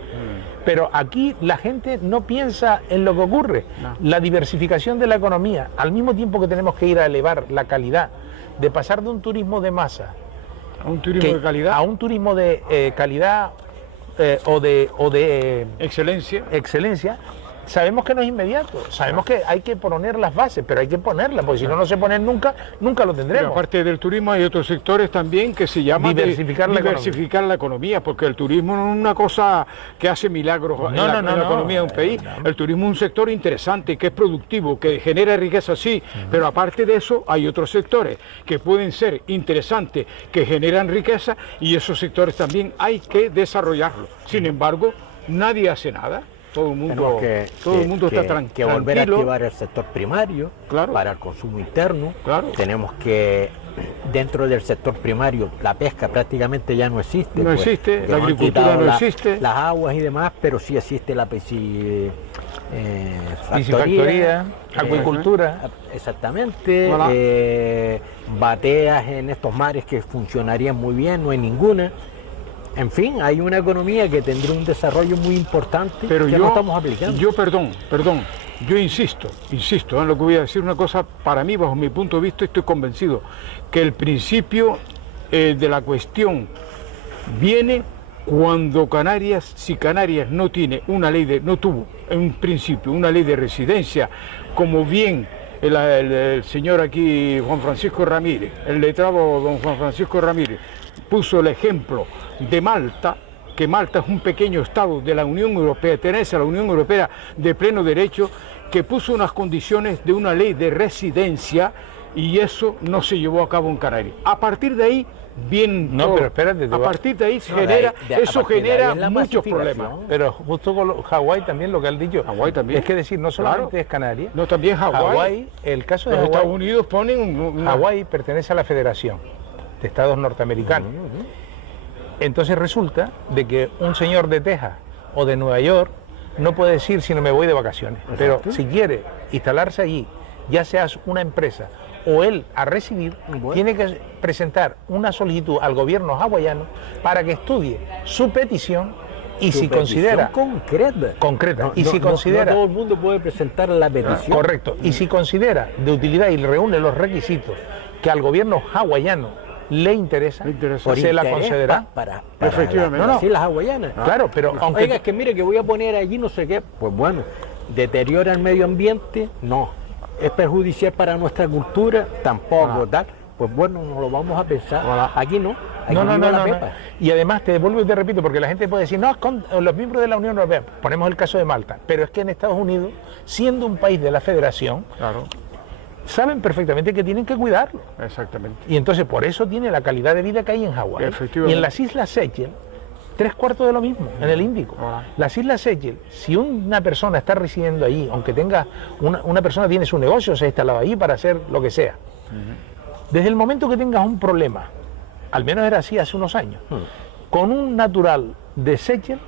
Pero aquí la gente no piensa en lo que ocurre. La diversificación de la economía, al mismo tiempo que tenemos que ir a elevar la calidad, de pasar de un turismo de masa a un turismo de calidad, a un turismo de calidad o de excelencia, sabemos que no es inmediato, sabemos que hay que poner las bases, pero hay que ponerlas, porque si no se ponen nunca lo tendremos. Pero aparte del turismo hay otros sectores también que se llaman diversificar la economía, porque el turismo no es una cosa que hace milagros en la economía de un país. El turismo es un sector interesante, que es productivo, que genera riqueza, sí, pero aparte de eso hay otros sectores que pueden ser interesantes, que generan riqueza, y esos sectores también hay que desarrollarlos. Sin embargo, nadie hace nada. Todo el mundo está tranquilo. Que volver a activar el sector primario para el consumo interno. Tenemos que, dentro del sector primario, la pesca prácticamente ya no existe. No existe, la agricultura no existe. Las aguas y demás, pero sí existe la piscifactoría, acuicultura. Exactamente. Bateas en estos mares que funcionarían muy bien, no hay ninguna. En fin, hay una economía que tendrá un desarrollo muy importante, pero que no estamos aplicando. Yo insisto en lo que voy a decir, una cosa, para mí, bajo mi punto de vista, estoy convencido que el principio de la cuestión viene cuando Canarias, si Canarias no tiene una ley de, no tuvo en un principio una ley de residencia, como bien el señor aquí, Juan Francisco Ramírez, el letrado don Juan Francisco Ramírez, puso el ejemplo de Malta, que Malta es un pequeño estado de la Unión Europea, pertenece a la Unión Europea de pleno derecho, que puso unas condiciones de una ley de residencia y eso no se llevó a cabo en Canarias. A partir de ahí, bien, No, todo. pero espérate, A partir de ahí se genera, eso genera muchos problemas. Pero justo con Hawái también lo que han dicho. Hawái también. Es que decir, no solamente Claro. es Canarias. No, también Hawái. Hawái, el caso de Los Estados Hawái. Unidos ponen Hawái pertenece a la Federación de Estados Norteamericanos. Entonces resulta de que un señor de Texas o de Nueva York no puede decir si no me voy de vacaciones. Pero si quiere instalarse allí, ya seas una empresa o él a residir, tiene que presentar una solicitud al gobierno hawaiano para que estudie su petición y si considera concreta y si considera no todo el mundo puede presentar la petición. correcto y si considera de utilidad y reúne los requisitos que al gobierno hawaiano le interesa, Por se la interés concederá. para Efectivamente. las islas hawaianas. Claro, pero aunque Oiga, es que mire que voy a poner allí no sé qué, pues bueno, deteriora el medio ambiente, no. Es perjudicial para nuestra cultura, tampoco, tal. Pues bueno, no lo vamos a pensar. Aquí no. Aquí no. viva la pepa. Y además te vuelvo y te repito, porque la gente puede decir, no, con los miembros de la Unión Europea, ponemos el caso de Malta, pero es que en Estados Unidos, siendo un país de la Federación, Claro, saben perfectamente que tienen que cuidarlo. exactamente. Y entonces por eso tiene la calidad de vida que hay en Hawái. Efectivamente. Y en las Islas Seychelles, 3/4 de lo mismo, en el Índico. Las Islas Seychelles, si una persona está residiendo allí, aunque tenga, una persona tiene su negocio, se ha instalado allí para hacer lo que sea, desde el momento que tengas un problema, al menos era así hace unos años, con un natural de Seychelles,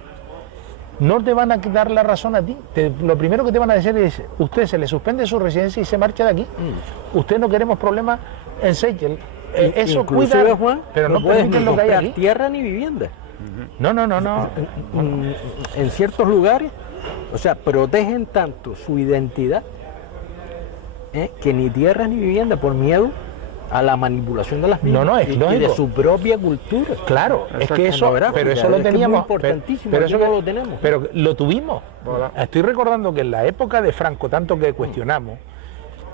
no te van a dar la razón a ti. Lo primero que te van a decir es, usted se le suspende su residencia y se marcha de aquí. Usted no queremos problemas en Seychelles. Eso Inclusive, cuida, Juan, pero no puedes permiten ni lo que hay comprar aquí. tierra ni vivienda. No. En ciertos lugares, o sea, protegen tanto su identidad que ni tierra ni vivienda por miedo a la manipulación de las mismas No, es y lógico. de su propia cultura. Claro, es que eso, Etnográfica, pero eso es lo que es muy teníamos, importantísimo, pero aquí eso no lo tenemos. Pero lo tuvimos. Estoy recordando que en la época de Franco, tanto que cuestionamos,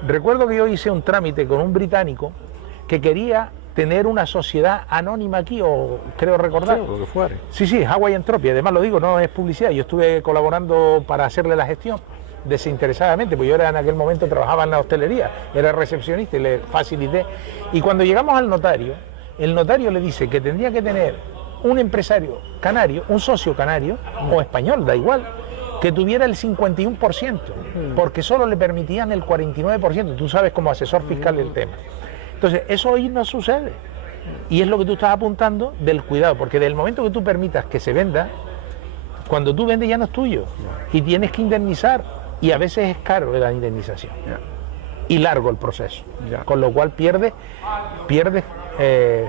recuerdo que yo hice un trámite con un británico que quería tener una sociedad anónima aquí, o creo recordar. Sí, lo que fuere. Sí, Hawái Entropy, además lo digo, no es publicidad, yo estuve colaborando para hacerle la gestión desinteresadamente, pues yo era en aquel momento trabajaba en la hostelería, era recepcionista y le facilité. Y cuando llegamos al notario, el notario le dice que tendría que tener un empresario canario, un socio canario o español, da igual, que tuviera el 51%, porque solo le permitían el 49%, tú sabes como asesor fiscal el tema. Entonces, eso hoy no sucede. Y es lo que tú estás apuntando del cuidado, porque del momento que tú permitas que se venda, cuando tú vendes ya no es tuyo y tienes que indemnizar, y a veces es caro la indemnización y largo el proceso, con lo cual pierdes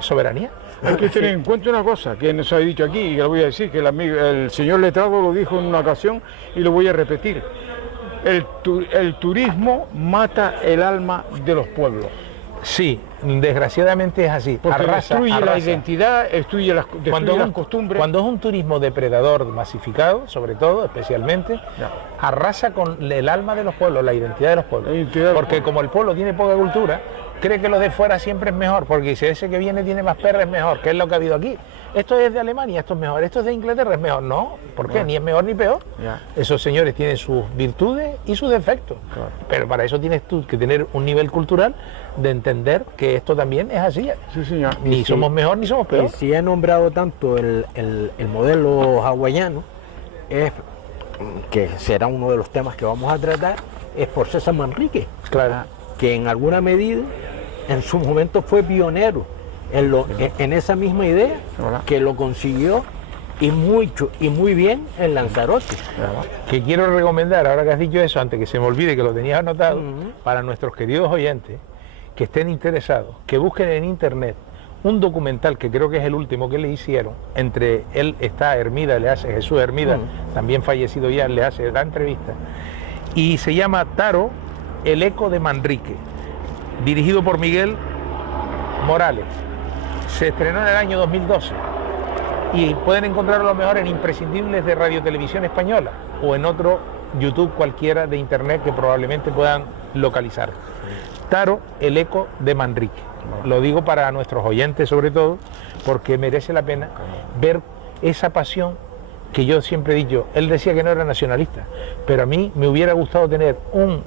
soberanía. Hay que tener en cuenta una cosa que nos ha dicho aquí, y lo voy a decir, que el señor letrado lo dijo en una ocasión y lo voy a repetir. El turismo mata el alma de los pueblos. Sí, desgraciadamente es así. Porque destruye la identidad, destruye las costumbres. Cuando es un turismo depredador masificado, sobre todo, especialmente, arrasa con el alma de los pueblos, la identidad de los pueblos. Porque como el pueblo tiene poca cultura, cree que lo de fuera siempre es mejor, porque si ese que viene tiene más perras es mejor, que es lo que ha habido aquí. Esto es de Alemania, esto es mejor, esto es de Inglaterra, es mejor. No, ¿por qué? Ni es mejor ni peor. Esos señores tienen sus virtudes y sus defectos. Pero para eso tienes tú que tener un nivel cultural de entender que esto también es así. Sí, señor. Ni somos mejor ni somos peor. Y si he nombrado tanto el modelo hawaiano, que será uno de los temas que vamos a tratar, es por César Manrique. Claro. Que en alguna medida, en su momento fue pionero en esa misma idea, que lo consiguió y muy bien en Lanzarote. Que quiero recomendar, ahora que has dicho eso, antes que se me olvide que lo tenías anotado, para nuestros queridos oyentes que estén interesados, que busquen en internet un documental que creo que es el último que le hicieron. Entre él está Hermida, Jesús Hermida, también fallecido ya, le hace la entrevista, y se llama Taro, el eco de Manrique, dirigido por Miguel Morales. Se estrenó en el año 2012 Y pueden encontrarlo a lo mejor en Imprescindibles de Radio Televisión Española o en otro YouTube cualquiera de internet que probablemente puedan localizar. Taro, el eco de Manrique. Lo digo para nuestros oyentes sobre todo, porque merece la pena ver esa pasión que yo siempre he dicho. Él decía que no era nacionalista, pero a mí me hubiera gustado tener un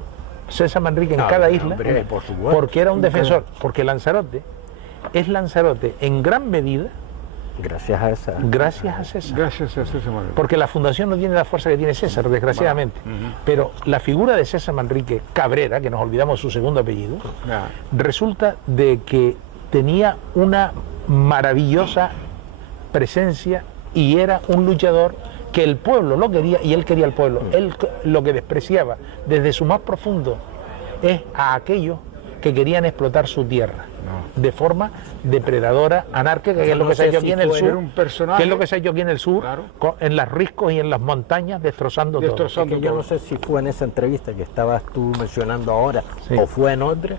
César Manrique en cada isla, hombre, por supuesto, porque era un defensor, porque Lanzarote es Lanzarote en gran medida gracias a esa. gracias a César. Gracias a César Manrique. Porque la fundación no tiene la fuerza que tiene César, desgraciadamente. Pero la figura de César Manrique Cabrera, que nos olvidamos su segundo apellido, resulta de que tenía una maravillosa presencia y era un luchador que el pueblo lo quería y él quería al pueblo. Él lo que despreciaba desde su más profundo es a aquellos que querían explotar su tierra de forma depredadora, anárquica, que es lo que se ha hecho aquí en el sur, que es lo que se ha hecho aquí en el sur, en las riscos y en las montañas, destrozando todo. Es que yo no sé si fue en esa entrevista que estabas tú mencionando ahora o fue en otra,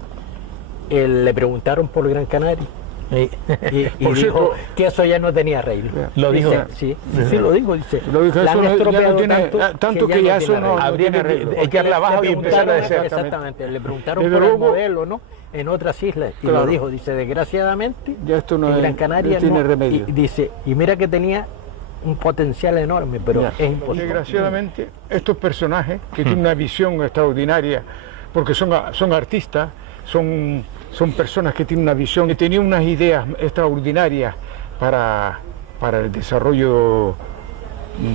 le preguntaron por Gran Canaria. Y dijo que eso ya no tenía arreglo. Lo dijo. Sí, lo dijo. Dice, lo dijo, la han eso estropeado no tiene, tanto que ya eso no habría que echarla abajo y empezar a decir. Exactamente, le preguntaron por el modelo, ¿no? En otras islas, y lo dijo, dice, desgraciadamente, ya esto no en Gran Canaria no tiene remedio. Y dice, y mira que tenía un potencial enorme, pero es imposible. Desgraciadamente, estos personajes que tienen una visión extraordinaria, porque son artistas, son personas que tienen una visión, que tenían unas ideas extraordinarias para el desarrollo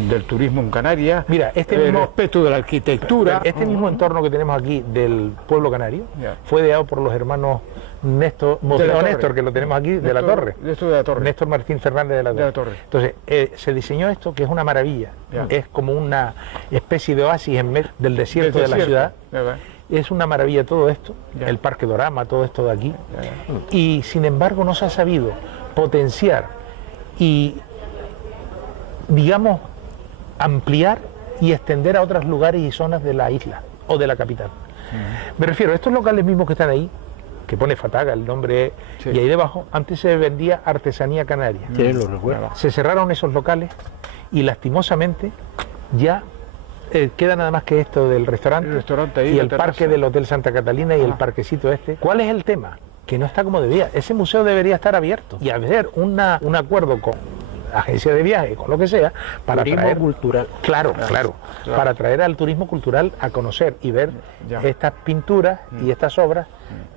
del turismo en Canarias, mira, el respeto de la arquitectura. Este mismo entorno que tenemos aquí del pueblo canario fue ideado por los hermanos Néstor, que lo tenemos aquí, de la Torre. Néstor Martín Fernández de la Torre. Entonces, se diseñó esto, que es una maravilla. Es como una especie de oasis en medio del desierto de la ciudad. Es una maravilla todo esto, el Parque Dorama, todo esto de aquí. Y sin embargo no se ha sabido potenciar y, digamos, ampliar y extender a otros lugares y zonas de la isla o de la capital. Me refiero a estos locales mismos que están ahí, que pone Fataga, el nombre, y ahí debajo antes se vendía artesanía canaria. Lo recuerdo. Se cerraron esos locales y lastimosamente ya queda nada más que esto del restaurante ahí, y el parque del Hotel Santa Catalina y el parquecito este. ¿Cuál es el tema? Que no está como debía. Ese museo debería estar abierto y haber un acuerdo con agencia de viaje, con lo que sea, para turismo traer cultural. Claro, para traer al turismo cultural a conocer y ver estas pinturas y estas obras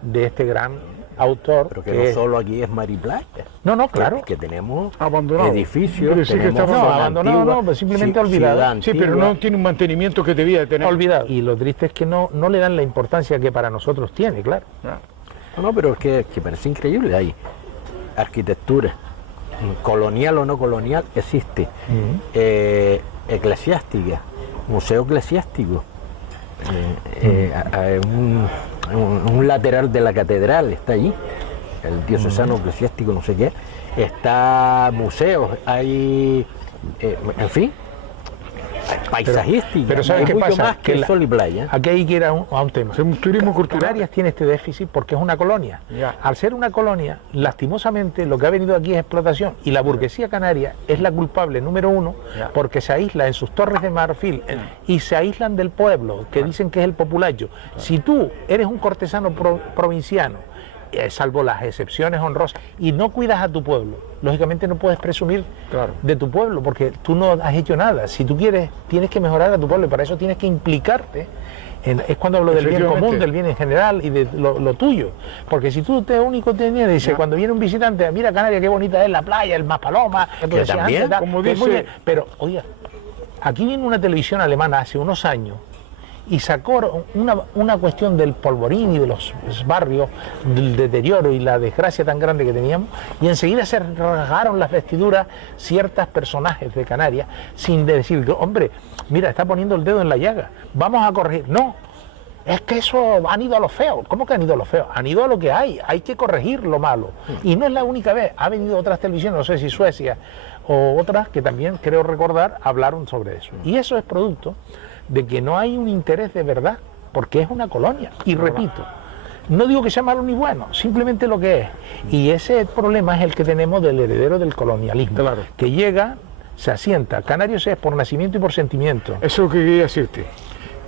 de este gran autor. Pero que no solo aquí es mar y playa. No, claro. Que tenemos abandonado edificios, abandonado, pues simplemente olvidado. Sí, pero no tiene un mantenimiento que debía de tener. Olvidado. Y lo triste es que no le dan la importancia que para nosotros tiene, claro. No, pero es que parece increíble. Hay arquitectura, colonial o no colonial, existe. Eclesiástica, museo eclesiástico. Un lateral de la catedral está allí, el diocesano eclesiástico, no sé qué. Está museos, hay, en fin, hay paisajística. Pero ¿sabes qué pasa? Más que sol y playa. Aquí hay que ir a un tema. Es un turismo cultural. Canarias tiene este déficit porque es una colonia. Al ser una colonia, lastimosamente lo que ha venido aquí es explotación y la burguesía canaria es la culpable número uno porque se aísla en sus torres de marfil y se aíslan del pueblo, que dicen que es el populacho. Si tú eres un cortesano provinciano, salvo las excepciones honrosas, y no cuidas a tu pueblo, lógicamente no puedes presumir de tu pueblo, porque tú no has hecho nada. Si tú quieres, tienes que mejorar a tu pueblo, y para eso tienes que implicarte. Es cuando hablo del bien común, del bien en general y de lo tuyo. Porque si tú te único tienes, dice, cuando viene un visitante, mira Canarias, qué bonita es la playa, el Maspaloma, que también, como dice... Pero, oiga, aquí viene una televisión alemana hace unos años y sacó una cuestión del polvorín y de los barrios, del deterioro y la desgracia tan grande que teníamos, y enseguida se rasgaron las vestiduras ciertos personajes de Canarias, sin decir, hombre, mira, está poniendo el dedo en la llaga, vamos a corregir. No, es que eso han ido a lo feo. ¿Cómo que han ido a lo feo? Han ido a lo que hay que corregir lo malo. Y no es la única vez, ha venido otras televisiones, no sé si Suecia o otras, que también creo recordar, hablaron sobre eso. Y eso es producto de que no hay un interés de verdad, porque es una colonia. Y repito, No digo que sea malo ni bueno, simplemente lo que es. Y ese problema es el que tenemos del heredero del colonialismo, Claro. que llega, se asienta. Canarios es por nacimiento y por sentimiento. Eso es lo que quería decirte.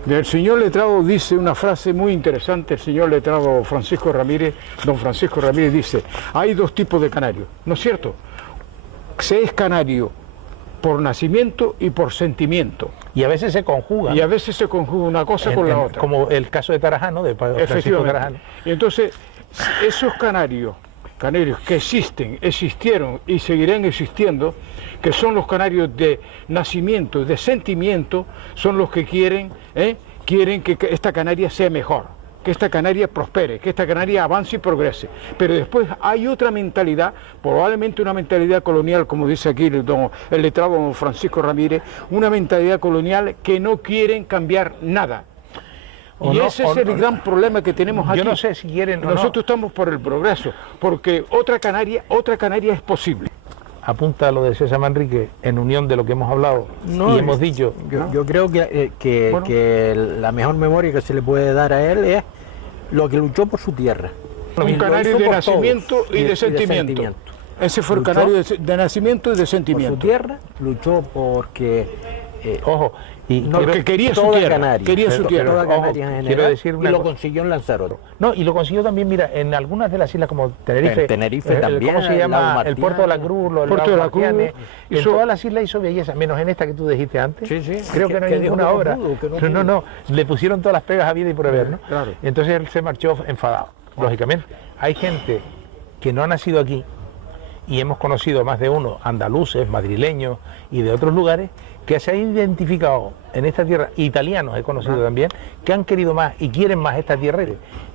El señor letrado dice una frase muy interesante, el señor letrado Francisco Ramírez, don Francisco Ramírez dice, hay dos tipos de canarios, ¿no es cierto? Se es canario por nacimiento y por sentimiento. Y a veces se conjugan. Y a veces se conjuga una cosa con la otra. Como el caso de Tarajano, de Francisco Efectivamente. Tarajano. Y entonces, esos canarios que existieron y seguirán existiendo, que son los canarios de nacimiento, de sentimiento, son los que quieren que esta canaria sea mejor, que esta canaria prospere, que esta canaria avance y progrese. Pero después hay otra mentalidad, probablemente una mentalidad colonial, como dice aquí el letrado don Francisco Ramírez, una mentalidad colonial que no quieren cambiar nada. Y ese es el gran problema que tenemos aquí. Yo no sé si quieren o no. Nosotros estamos por el progreso, porque otra canaria es posible. Apunta lo de César Manrique en unión de lo que hemos hablado y hemos dicho. Yo creo que la mejor memoria que se le puede dar a él es lo que luchó por su tierra. Un canario de nacimiento y de sentimiento. Ese fue el canario de nacimiento y de sentimiento. Por su tierra, luchó porque... ojo, y no, que quería su tierra, Canarias, quería su tierra. Toda Canarias en general, quiero decir y lo consiguió en Lanzarote. No, y lo consiguió también, mira, en algunas de las islas como Tenerife, también, ¿cómo se llama? El Martianes, Puerto de la Cruz, el Puerto de la Cruz, en todas las islas hizo belleza, menos en esta que tú dijiste antes. Sí, sí. Creo que no hay ninguna obra. No, le pusieron todas las pegas a vida y por haber, ¿no? Claro. Entonces él se marchó enfadado, lógicamente. Hay gente que no ha nacido aquí, y hemos conocido más de uno, andaluces, madrileños y de otros lugares, que se han identificado en esta tierra, italianos he conocido también, que han querido más y quieren más esta tierra,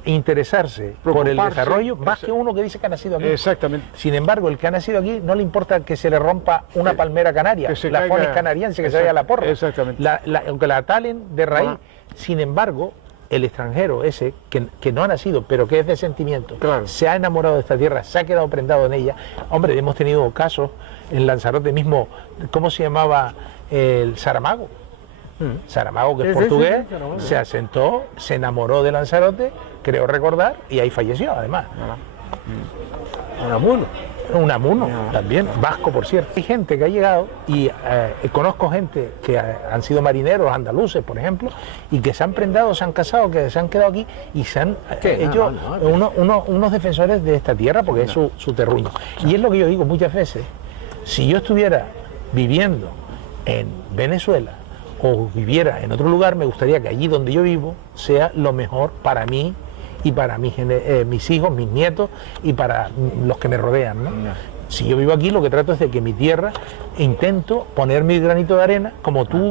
interesarse por el desarrollo, más que uno que dice que ha nacido aquí. Exactamente. Sin embargo, el que ha nacido aquí no le importa que se le rompa una palmera canaria, la fones canariense, que se vaya a la porra, exactamente. aunque la talen de raíz. Sin embargo, el extranjero ese, que no ha nacido, pero que es de sentimiento, claro, se ha enamorado de esta tierra, se ha quedado prendado en ella. Hombre, hemos tenido casos en Lanzarote mismo, ¿cómo se llamaba? El Saramago. Saramago, que es portugués, se asentó, se enamoró de Lanzarote, creo recordar, y ahí falleció, además. Unamuno también, vasco por cierto. Hay gente que ha llegado y conozco gente que han sido marineros andaluces, por ejemplo, y que se han prendado, se han casado, que se han quedado aquí y se han hecho unos defensores de esta tierra porque es su terruño. Y es lo que yo digo muchas veces, si yo estuviera viviendo en Venezuela o viviera en otro lugar, me gustaría que allí donde yo vivo sea lo mejor para mí y para mis hijos, mis nietos y para los que me rodean, ¿no? Si yo vivo aquí, lo que trato es de que mi tierra intento poner mi granito de arena, como tú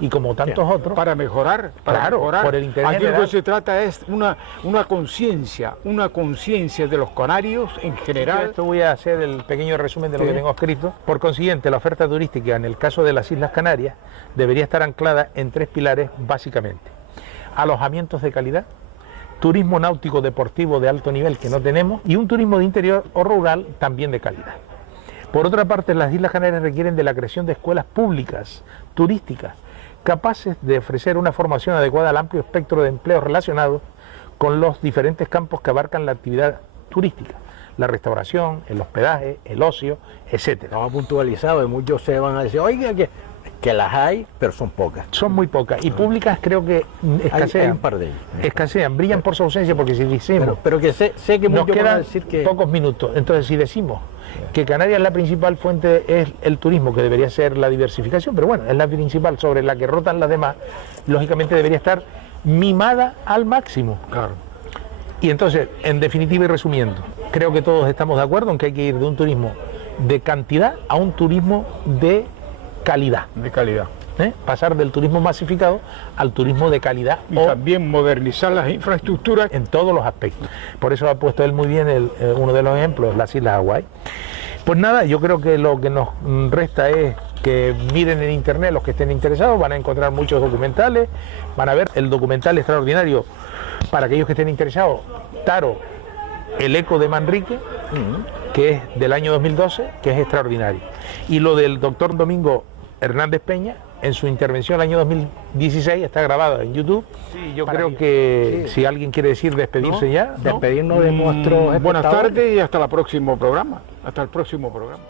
y como tantos otros. Para mejorar, mejorar. Por el interés aquí general. lo que se trata es una conciencia de los canarios en general. Esto voy a hacer el pequeño resumen de lo que tengo escrito. Por consiguiente, la oferta turística en el caso de las Islas Canarias debería estar anclada en 3 pilares básicamente: alojamientos de calidad, turismo náutico deportivo de alto nivel que no tenemos y un turismo de interior o rural también de calidad. Por otra parte, las Islas Canarias requieren de la creación de escuelas públicas, turísticas, capaces de ofrecer una formación adecuada al amplio espectro de empleos relacionados con los diferentes campos que abarcan la actividad turística: la restauración, el hospedaje, el ocio, etcétera. Estaba puntualizado y muchos se van a decir, oiga, que las hay, pero son pocas. Son muy pocas, y públicas creo que escasean. Hay un par de ellas. Escasean, brillan por su ausencia, porque si decimos... Pero que sé que nos muchos van a quedan decir que... pocos minutos. Entonces, si decimos que Canarias la principal fuente es el turismo, que debería ser la diversificación, pero bueno, es la principal sobre la que rotan las demás, lógicamente debería estar mimada al máximo. Claro. Y entonces, en definitiva y resumiendo, creo que todos estamos de acuerdo en que hay que ir de un turismo de cantidad a un turismo de calidad. De calidad. Pasar del turismo masificado al turismo de calidad. Y también modernizar las infraestructuras. En todos los aspectos. Por eso ha puesto él muy bien uno de los ejemplos, las Islas Hawái. Pues nada, yo creo que lo que nos resta es que miren en internet los que estén interesados, van a encontrar muchos documentales, van a ver el documental extraordinario para aquellos que estén interesados, Taro, el eco de Manrique, que es del año 2012, que es extraordinario. Y lo del doctor Domingo Hernández Peña, en su intervención el año 2016, está grabado en YouTube, Sí, yo para creo ir. que Sí. si alguien quiere decir despedirse ya, ¿no? Despedirnos de nuestros Buenas espectadores. tardes y hasta el próximo programa. Hasta el próximo programa.